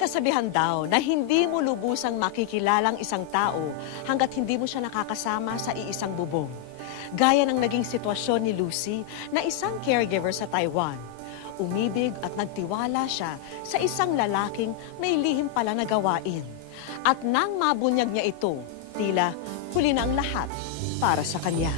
kasabihan daw na hindi mo lubusang makikilalang isang tao hanggat hindi mo siya nakakasama sa iisang bubong. Gaya ng naging sitwasyon ni Lucy na isang caregiver sa Taiwan. Umibig at nagtiwala siya sa isang lalaking may lihim pala na gawain. At nang mabunyag niya ito, tila huli na ang lahat para sa kanya.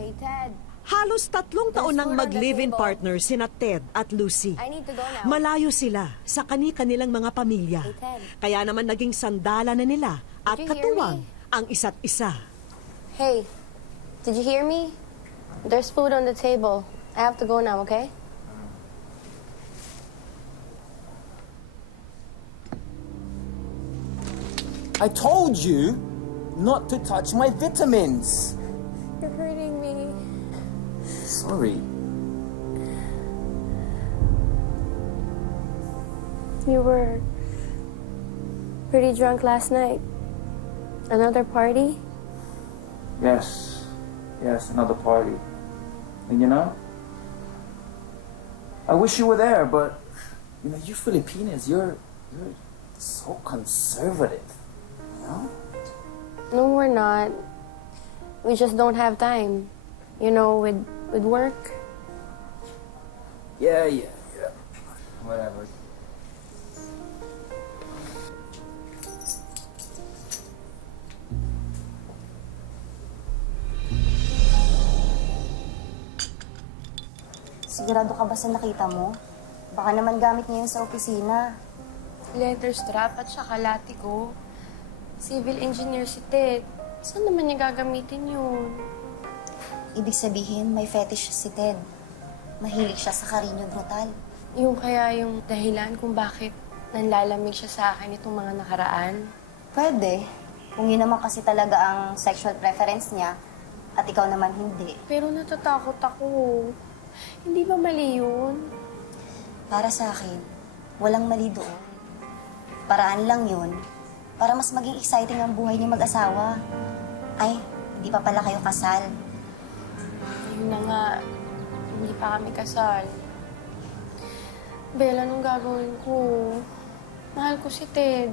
Hey, Ted. Halos 3 taon nang mag-live-in partner sina Ted at Lucy. I need to go now. Malayo sila sa kani-kanilang mga pamilya. Hey, Ted. Kaya naman naging sandala na nila at Did you hear katuwang me? ang isa't isa. Hey, did you hear me? There's food on the table. I have to go now, okay? I told you not to touch my vitamins. You're hurting me. Sorry. You were pretty drunk last night. Another party? Yes. Yes, another party. And you know, I wish you were there, but you know, you Filipinas, you're so conservative. You know? No, we're not. We just don't have time. You know, with work. Yeah. Whatever. Sigurado ka ba sa nakita mo? Baka naman gamit niya yun sa opisina. Leather strap at saka latigo. Civil engineer si Ted. Saan naman niya gagamitin yun? Ibig sabihin, may fetish si Ted. Mahilig siya sa karinyo brutal. Yung kaya yung dahilan kung bakit nanlalamig siya sa akin itong mga nakaraan? Pwede. Kung yun naman kasi talaga ang sexual preference niya, at ikaw naman hindi. Pero natatakot ako. Hindi ba mali yun? Para sa akin, walang mali doon. Paraan lang yun para mas maging exciting ang buhay niyo mag-asawa. Ay, hindi pa pala kayo kasal. Ayun na nga. Hindi pa kami kasal. Bella, anong gagawin ko? Mahal ko si Ted.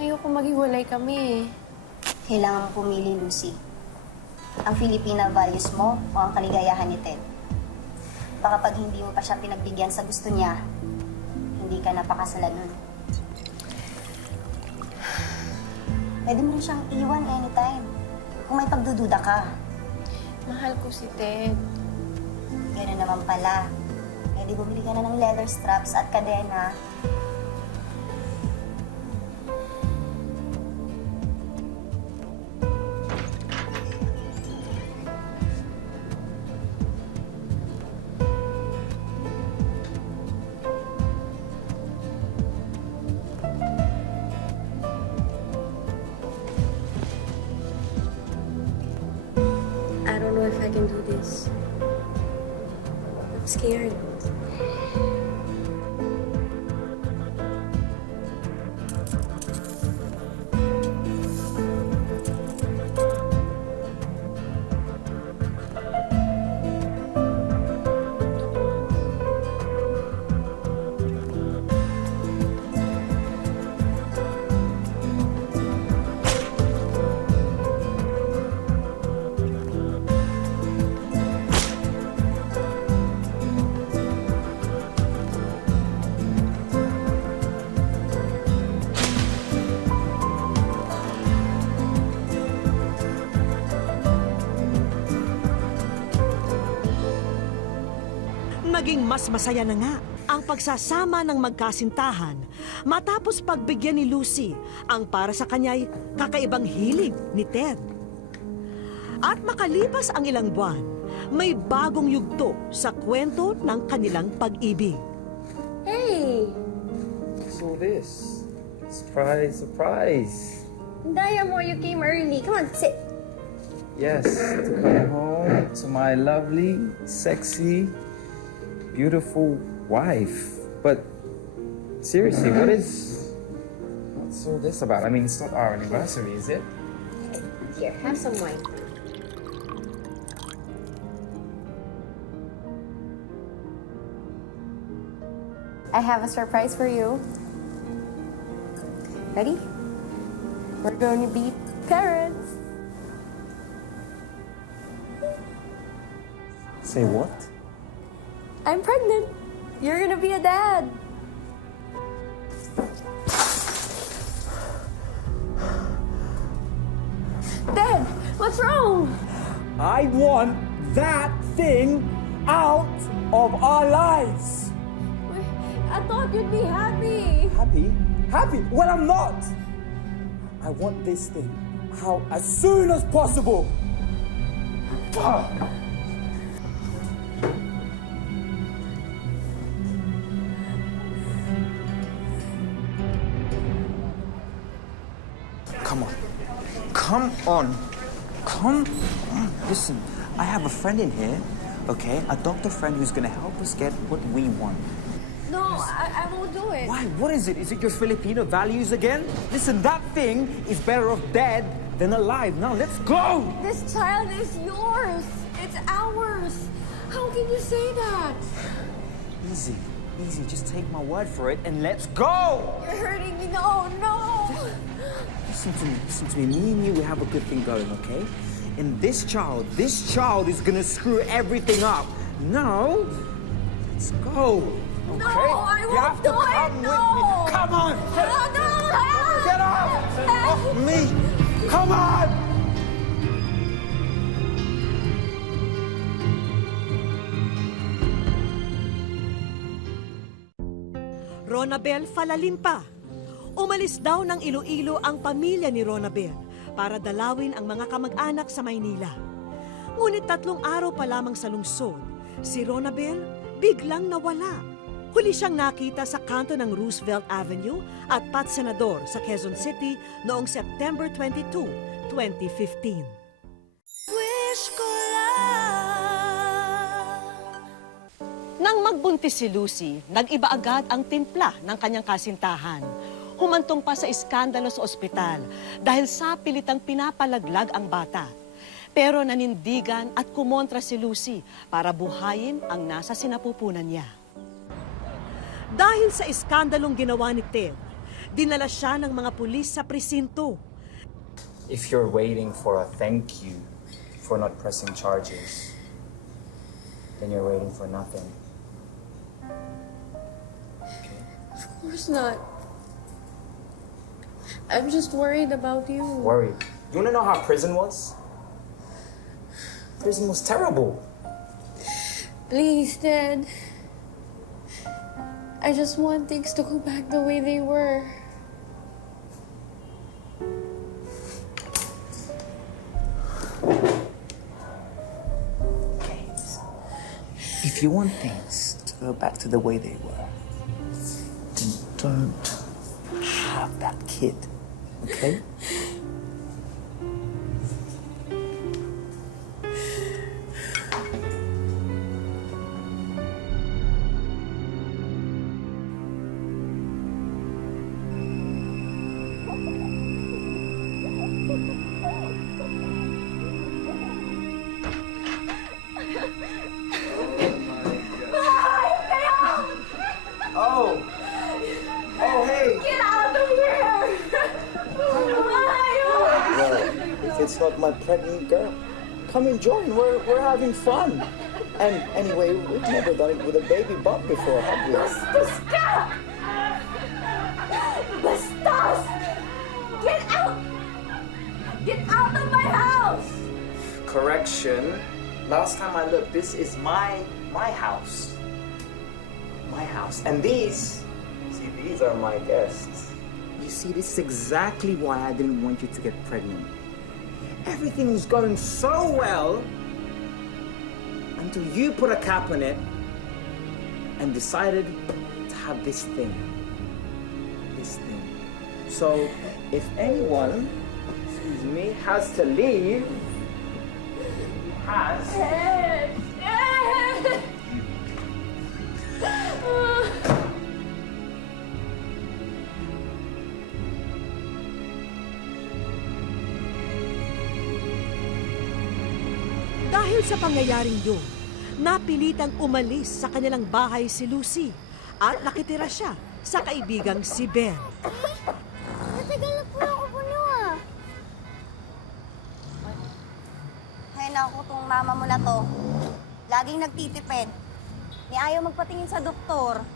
Ayoko maghiwalay kami. Kailangan mong pumili, Lucy. Ang Filipina values mo o ang kaligayahan ni Ted. Baka pag hindi mo pa siya pinagbigyan sa gusto niya, hindi ka napakasalan nun. Pwede mo rin siyang iwan anytime. Kung may pagdududa ka. Mahal ko si Ted. Gano'n naman pala. Pwede bumili ka na ng leather straps at kadena. I don't know if I can do this. I'm scared. Naging mas masaya na nga ang pagsasama ng magkasintahan matapos pagbigyan ni Lucy ang para sa kanya'y kakaibang hilig ni Ted. At makalipas ang ilang buwan, may bagong yugto sa kwento ng kanilang pag-ibig. Hey! So this. Surprise, surprise. Daya mo, you came early. Come on, sit. Yes, to come home to my lovely, sexy, beautiful wife. But seriously, what's all this about? I mean, it's not our anniversary, is it? Here, have some wine. I have a surprise for you. Ready? We're gonna be parents. Say what? I'm pregnant. You're gonna be a dad. Dad, what's wrong? I want that thing out of our lives. I thought you'd be happy. Happy? Happy? Well, I'm not. I want this thing out as soon as possible. Come on. Come on. Come on. Listen, I have a friend in here, okay? A doctor friend who's gonna help us get what we want. No, I won't do it. Why? What is it? Is it your Filipino values again? Listen, that thing is better off dead than alive. Now, let's go! This child is yours. It's ours. How can you say that? Easy. Easy. Just take my word for it and let's go! You're hurting me. No, no. Listen to me. Listen to me. Me and you, we have a good thing going, okay? And this child is gonna screw everything up. Now, let's go. Okay? No, I You won't have to do it. come No. with me. Come on. Get off me. Come on. Ronabel Falalim pa. Umalis daw ng Iloilo ang pamilya ni Ronabel para dalawin ang mga kamag-anak sa Maynila. Ngunit 3 araw pa lamang sa lungsod, si Ronabel biglang nawala. Huli siyang nakita sa kanto ng Roosevelt Avenue at Pat Senador sa Quezon City noong September 22, 2015. Wish ko Nang magbuntis si Lucy, nag-iba agad ang timpla ng kanyang kasintahan. Humantong pa sa iskandalo sa ospital dahil sa pilitang pinapalaglag ang bata. Pero nanindigan at kumontra si Lucy para buhayin ang nasa sinapupunan niya. Dahil sa iskandalong ginawa ni Ted, dinala siya ng mga pulis sa presinto. If you're waiting for a thank you for not pressing charges, then you're waiting for nothing. Of course not. I'm just worried about you. Worried. You wanna know how prison was? Prison was terrible. Please, Dad. I just want things to go back the way they were. Okay. If you want things to go back to the way they were, then don't have that kid, okay? Oh! Oh, hey! Get out of here! Well, if it's not my pregnant girl, come and join. We're having fun. And anyway, we've never done it with a baby bump before, have we? Stop! Bastos! Get out! Get out of my house! Correction. Last time I looked, this is my house. My house. And these are my guests. You see, this is exactly why I didn't want you to get pregnant. Everything was going so well until you put a cap on it and decided to have this thing. This thing. So, if anyone, has to leave, has... Dahil sa pangyayaring yun, napilitang umalis sa kanilang bahay si Lucy at nakitira siya sa kaibigang si Ben. Teka laging nagtitipid. Ni ayaw magpatingin sa doktor.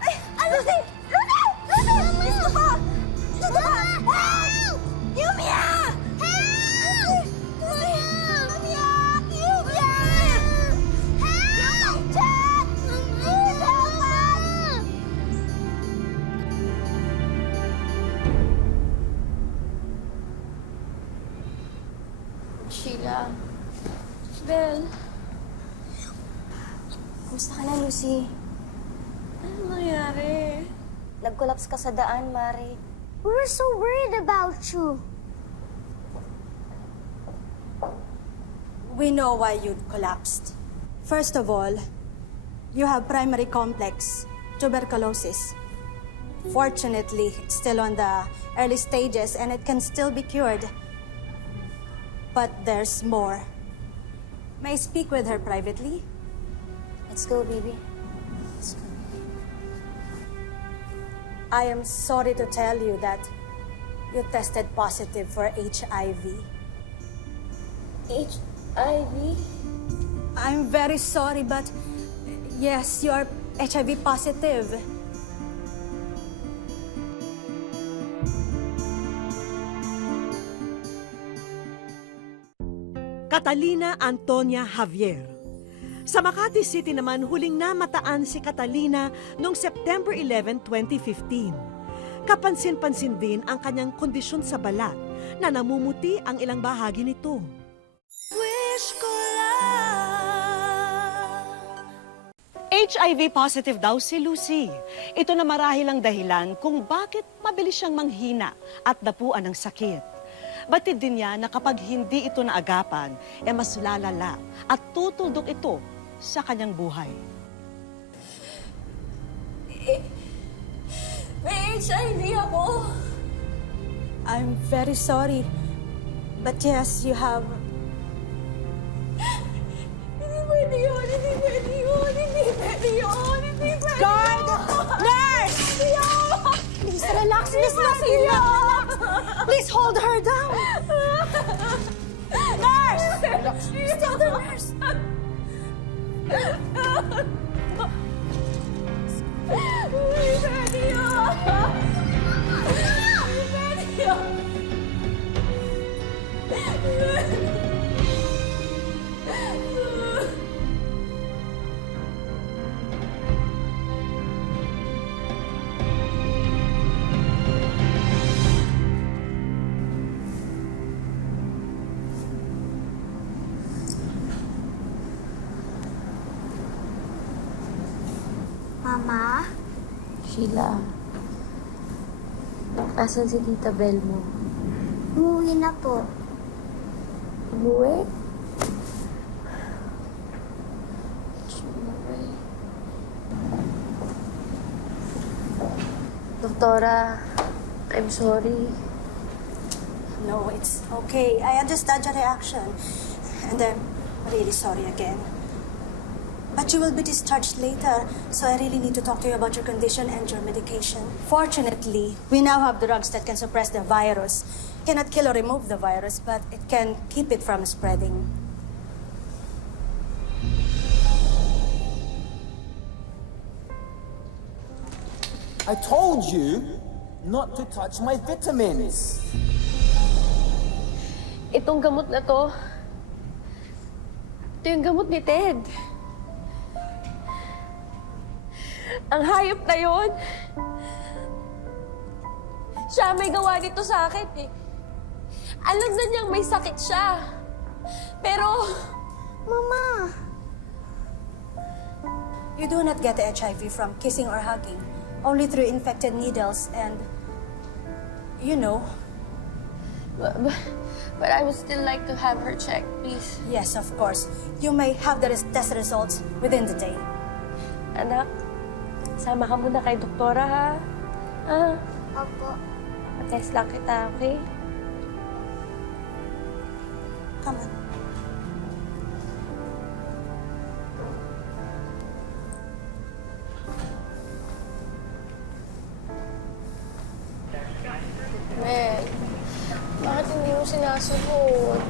Ay! Lucy! Lucy! Lucy! Miss ko ba? Dito ba? Help! Yumia! Help! Lucy! Yumia! Yumia! Help! Jack! Please help us! Sheila. Belle. Kumusta ka na, Lucy? Ano nangyari? Nag-collapse ka sa daan, Mari. We were so worried about you. We know why you collapsed. First of all, you have primary complex tuberculosis. Fortunately, it's still on the early stages and it can still be cured. But there's more. May I speak with her privately? Let's go, baby. I am sorry to tell you that you tested positive for HIV. HIV? I'm very sorry, but yes, you are HIV positive. Catalina Antonia Javier. Sa Makati City naman, huling namataan si Catalina noong September 11, 2015. Kapansin-pansin din ang kanyang kondisyon sa balat na namumuti ang ilang bahagi nito. HIV positive daw si Lucy. Ito na marahil ang dahilan kung bakit mabilis siyang manghina at dapuan ng sakit. Batid din niya na kapag hindi ito naagapan, mas lalala at tutuldok ito sa kanyang buhay. May HIV ako! I'm very sorry, but yes, you have. Hindi pwede yun! Hindi pwede yun! Hindi pwede yun! Hindi pwede Guard! Nurse! Please relax, Miss Lucilla. Please hold her down. Nurse! Still the nurse. Hindi pwede yun! Hindi pwede yun! Mama? Sheila, asan si Tita Belle mo? Umuwi na po. Umuwi? Umuwi. Doktora, I'm sorry. No, it's okay. I understand your reaction. And I'm really sorry again. But you will be discharged later, so I really need to talk to you about your condition and your medication. Fortunately, we now have drugs that can suppress the virus. Cannot kill or remove the virus, but it can keep it from spreading. I told you not to touch my vitamins. Itong gamot na to, ito yung gamot ni Ted. Ang hayop na yun, siya may gawa nito sa akin eh. Alam na niyang may sakit siya. Pero, Mama! You do not get the HIV from kissing or hugging, only through infected needles and, you know. but I would still like to have her checked, please. Yes, of course. You may have the test results within the day. Anak, sama ka muna kay doktora, ha? Ah, Opo. test lang kita, okay? Come on. Mel, bakit hindi mo sinasagot?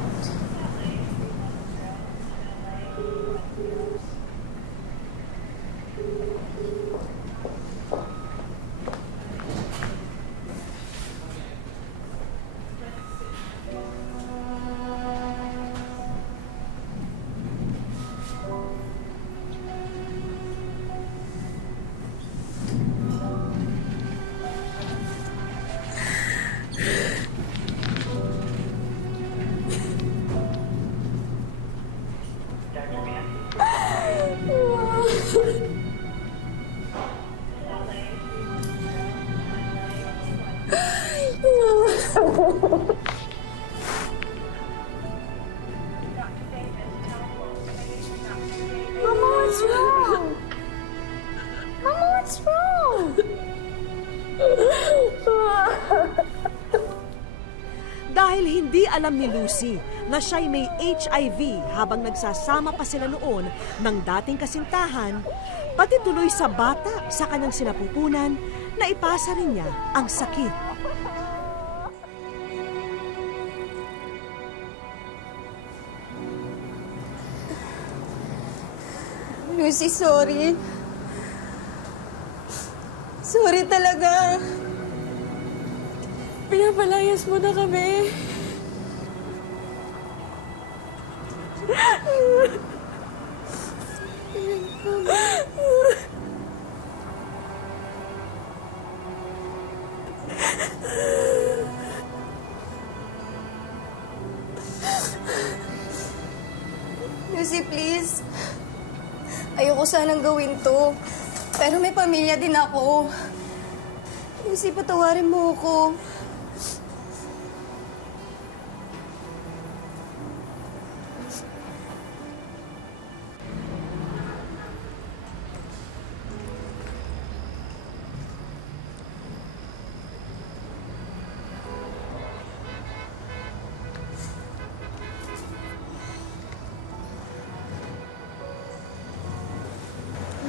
Mama, what's wrong? Mama, what's wrong? Dahil hindi alam ni Lucy na siya'y may HIV habang nagsasama pa sila noon ng dating kasintahan, pati tuloy sa bata sa kanyang sinapupunan, na ipasa rin niya ang sakit. Lucy, sorry. Sorry talaga. Pinapalayas mo na kami. Lucy, please. Ayoko sanang gawin to. Pero may pamilya din ako. Lucy, patawarin mo ako.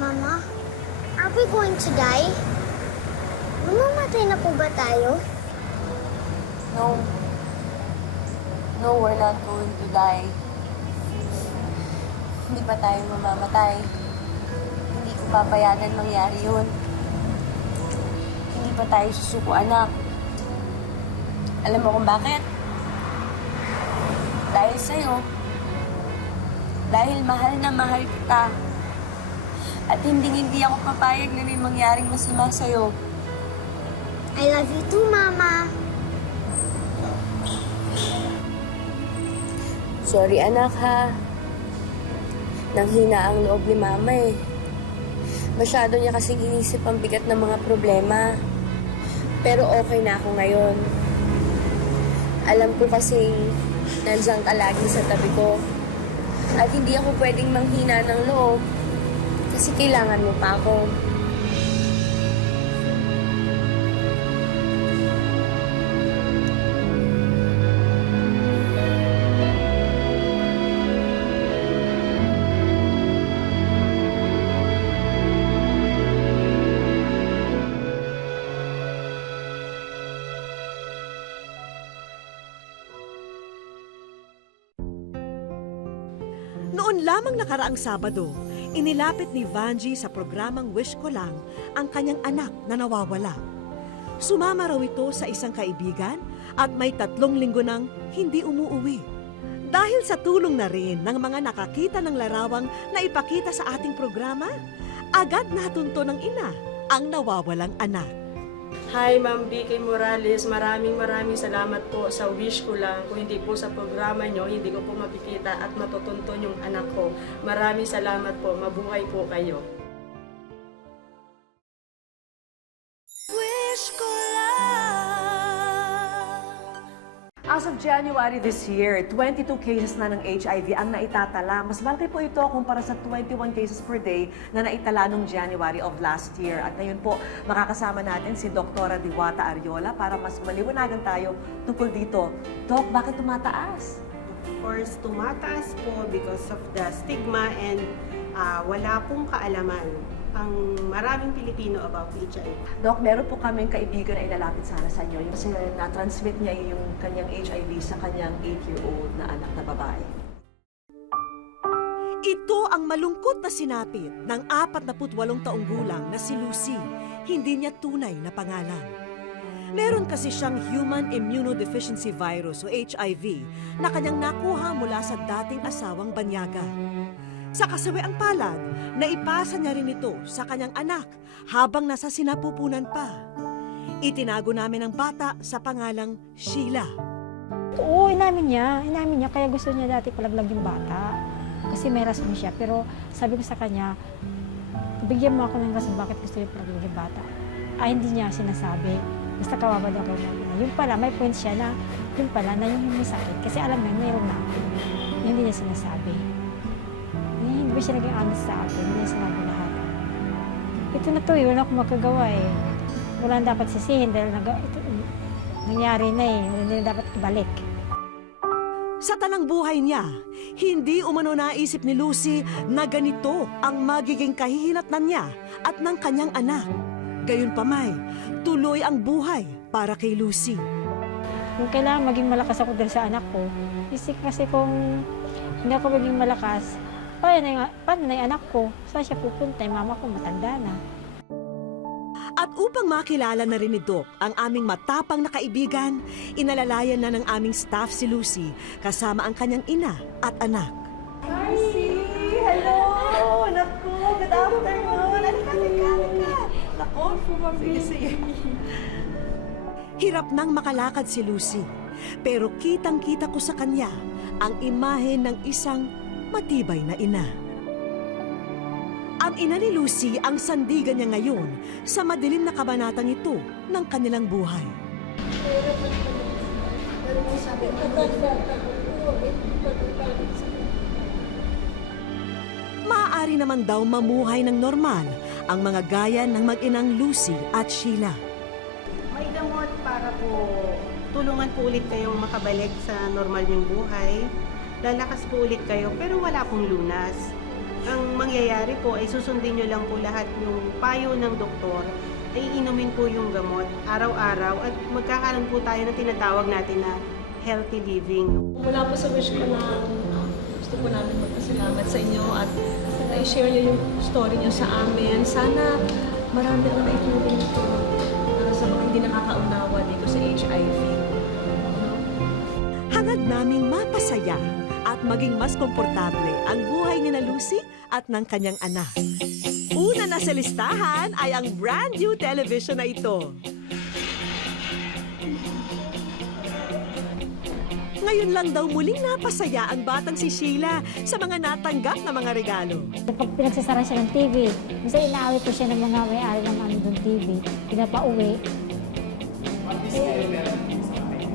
Mama, are we going to die? Mamamatay na po ba tayo? No. No, we're not going to die. Hindi pa tayo mamamatay. Hindi ko papayagan mangyari yun. Hindi pa tayo susuko, anak. Alam mo kung bakit? Dahil sa'yo. Dahil mahal na mahal kita. At hindi ako papayag na may mangyaring masama sa'yo. I love you too, Mama. Sorry, anak, ha. Nanghina ang loob ni Mama, eh. Masyado niya kasing inisip ang bigat ng mga problema. Pero okay na ako ngayon. Alam ko kasing nandiyan ka lagi sa tabi ko. At hindi ako pwedeng manghina ng loob. Kasi kailangan mo pa ako. Noon lamang nakaraang Sabado, inilapit ni Vanji sa programang Wish Ko Lang ang kanyang anak na nawawala. Sumama raw ito sa isang kaibigan at may 3 linggo nang hindi umuuwi. Dahil sa tulong na rin ng mga nakakita ng larawang na ipakita sa ating programa, agad natunto ng ina ang nawawalang anak. Hi, Ma'am Vicky Morales. Maraming salamat po sa Wish Ko Lang. Kung hindi po sa programa nyo, hindi ko po makikita at matutunton yung anak ko. Maraming salamat po. Mabuhay po kayo. Wish ko lang. As of January this year, 22 cases na ng HIV ang naitatala. Mas malaki po ito kumpara sa 21 cases per day na naitala noong January of last year. At ngayon po, makakasama natin si Dr. Diwata Ariola para mas maliwanagan tayo tungkol dito. Doc, bakit tumataas? Of course, tumataas po because of the stigma and wala pong kaalaman ang maraming Pilipino about HIV. Doc, meron po kaming kaibigan na ilalapit sana sa inyo. Yung kasi na-transmit niya yung kanyang HIV sa kanyang 8-year-old na anak na babae. Ito ang malungkot na sinapit ng 48 taong gulang na si Lucy. Hindi niya tunay na pangalan. Meron kasi siyang Human Immunodeficiency Virus o HIV na kanyang nakuha mula sa dating asawang banyaga. Sa kasawiang palad, naipasa niya rin ito sa kanyang anak habang nasa sinapupunan pa. Itinago namin ang bata sa pangalang Sheila. Oo, inamin niya. Kaya gusto niya dati palaglag yung bata. Kasi may rason siya. Pero sabi ko sa kanya, bigyan mo ako ng rason bakit gusto niya palaglag yung bata. Hindi niya sinasabi. Basta kawawa daw ako. Yung pala, may point siya na yung pala na yung may sakit. Kasi alam niya, mayroon na ako. Hindi niya sinasabi. Hindi ba siya naging honest sa akin? Hindi niya sinabi lahat. Ito na to, wala akong magagawa eh. Wala na dapat sisihin dahil nangyari na eh. Hindi na dapat ibalik. Sa tanang buhay niya, hindi umano naisip ni Lucy na ganito ang magiging kahihinatnan niya at ng kanyang anak. Gayunpamay, tuloy ang buhay para kay Lucy. Kung kailangan maging malakas ako dahil sa anak ko, kasi kung hindi ako maging malakas, paano na yung anak ko? Saan siya pupunta? Yung mama ko matanda na. At upang makilala na rin ni Doc ang aming matapang na kaibigan, inalalayan na ng aming staff si Lucy kasama ang kanyang ina at anak. Marcy! Hello! Naku! Good afternoon! Halika! Naku! Sige. Hirap nang makalakad si Lucy, pero kitang-kita ko sa kanya ang imahe ng isang matibay na ina. Ang ina ni Lucy ang sandigan niya ngayon sa madilim na kabanatang ito ng kanilang buhay. Maaari naman daw mamuhay ng normal ang mga gaya ng mag-inang Lucy at Sheila. May gamot para po tulungan po ulit kayong makabalik sa normal yung buhay. Lalakas po ulit kayo pero wala pong lunas. Ang mangyayari po ay susundin nyo lang po lahat yung payo ng doktor, ay inumin po yung gamot araw-araw at magkakaroon po tayo ng tinatawag natin na healthy living. Mula po sa wish ko na gusto po namin magpasalamat sa inyo at na-share niyo yung story niyo sa amin. Sana marami ang naitulong ito para sa mga hindi nakakaunawa dito sa HIV. Hangad naming mapasaya at maging mas komportable ang buhay ni na Lucy at ng kanyang anak. Una na sa listahan ay ang brand new television na ito. Ngayon lang daw muling napasaya ang batang si Sheila sa mga natanggap na mga regalo. Pag pinagsasara siya ng TV, minsan inaaway po siya ng mga may-ari ng doon TV. Pinapauwi.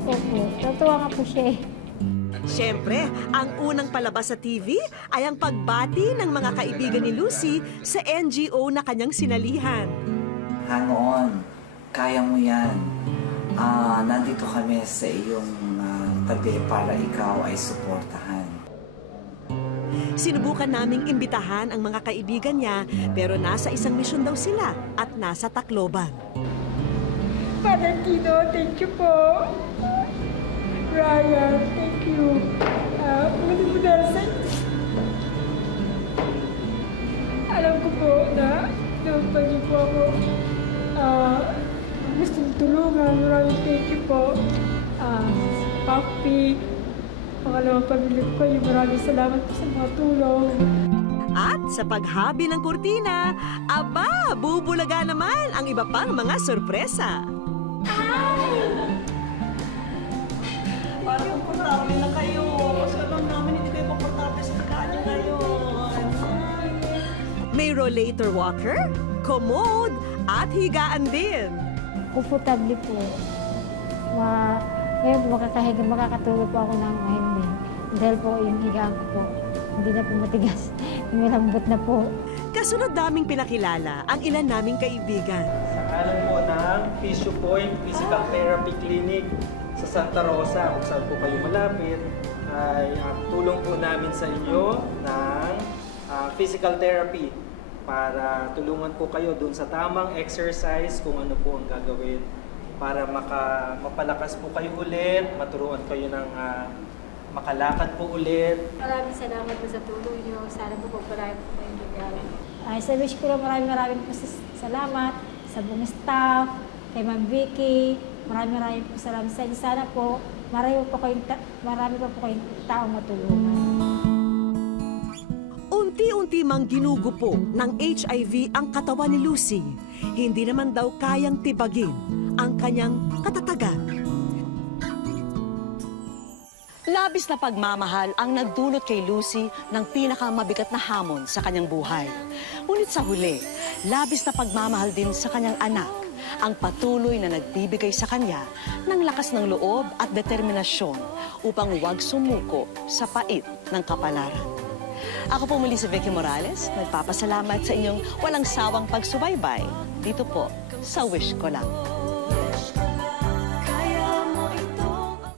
Opo, tatuwa nga po siya eh. Siyempre, ang unang palabas sa TV ay ang pagbati ng mga kaibigan ni Lucy sa NGO na kanyang sinalihan. Hang on, kaya mo yan. Nandito kami sa iyong tabi para ikaw ay suportahan. Sinubukan naming imbitahan ang mga kaibigan niya pero nasa isang misyon daw sila at nasa Tacloban. Father Tito, thank you po. Ryan, thank you. Alam ko po na doon pa niyo po ako gusto tulungan. Maraming thank you po. Papi, pangalawang pamilya ko kayo. Maraming salamat po sa mga tulong. At sa paghabi ng kurtina, aba, bubulaga naman ang iba pang mga sorpresa. Para komportable na kayo. Kasi alam namin hindi kayo komportable sa kanya ngayon. May rollator walker, commode, at higaan din. Komportable po. Ngayon makakatulog po ako ng mahimbing. Dahil po yung higaan ko po, hindi na po matigas. Malambot na po. Kasunod naming pinakilala ang ilan naming kaibigan. Sa ngalan po ng Physio Point Physical Therapy Clinic sa Santa Rosa, kung saan po kayo malapit, ay tulong po namin sa inyo ng physical therapy. para tulungan ko kayo dun sa tamang exercise kung ano po ang gagawin para mapalakas po kayo ulit, maturuan kayo ng makalakad po ulit. Maraming salamat po sa tulong niyo. Sana po pagpalain po kayong bigyan. Ay, sa wish ko lang maraming po salamat sa buong staff, kay Ma'am Vicky. Maraming po salamat sa inyo. Sana po marami pa po kayong taong matulungan. Unti-unti mang ginugupo ng HIV ang katawan ni Lucy. Hindi naman daw kayang tibagin ang kanyang katatagan. Labis na pagmamahal ang nagdulot kay Lucy ng pinakamabigat na hamon sa kanyang buhay. Ngunit sa huli, labis na pagmamahal din sa kanyang anak ang patuloy na nagbibigay sa kanya ng lakas ng loob at determinasyon upang huwag sumuko sa pait ng kapalaran. Ako po muli si Vicky Morales, nagpapasalamat sa inyong walang sawang pagsubaybay dito po sa Wish Ko Lang.